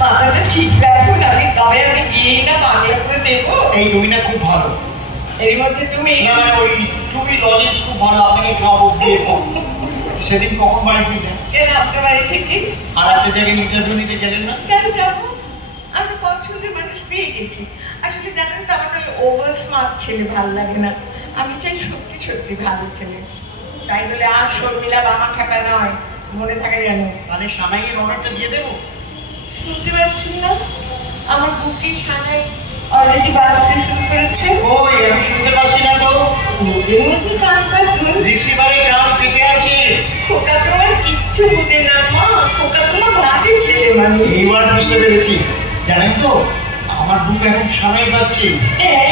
মাথাটা ঠিক রাখুন, আমি তবে আমি গিয়ে না বানিয়ে করে দেবো। এই তুমি না খুব ভালো, এর মধ্যে তুমি ওই তুমি লজেন্স খুব ভালো, আপনাকে খাওয়াবো বিয়ে করবো। সেদিন কখন বাড়ি ফিরলেন? কেন আপনার বাড়ি থেকে? আর একটা জায়গায় ইন্টারভিউ নিতে গেলেন না? কেন যাবো? আমি পছন্দের মানুষ পেয়ে গেছি। আসলে জানেন তো, আমার ওই ওভার স্মার্ট ছেলে ভালো লাগে না, আমি চাই সত্যি সত্যি ভালো ছেলে। তাই বলে আর শর্মিলা বামা থাকা নয়, মনে থাকে যেন। তাহলে সানাইয়ের অর্ডারটা দিয়ে দেবো? শুনতে পাচ্ছেন না? আমার বুকে সানাই অলরেডি বাজতে শুরু করেছে। ওই আমি শুনতে পাচ্ছি না তো। মুখের মধ্যে কান পাতুন, রিসিভারে কান পেতে আছে। খোকা তোমার কিচ্ছু বুঝে না মা, খোকা তোমার ভালো ছেলে মানুষ। এইবার বুঝতে পেরেছি। জানেন তো, আমার বুক এখন সানাই পাচ্ছে। হ্যাঁ।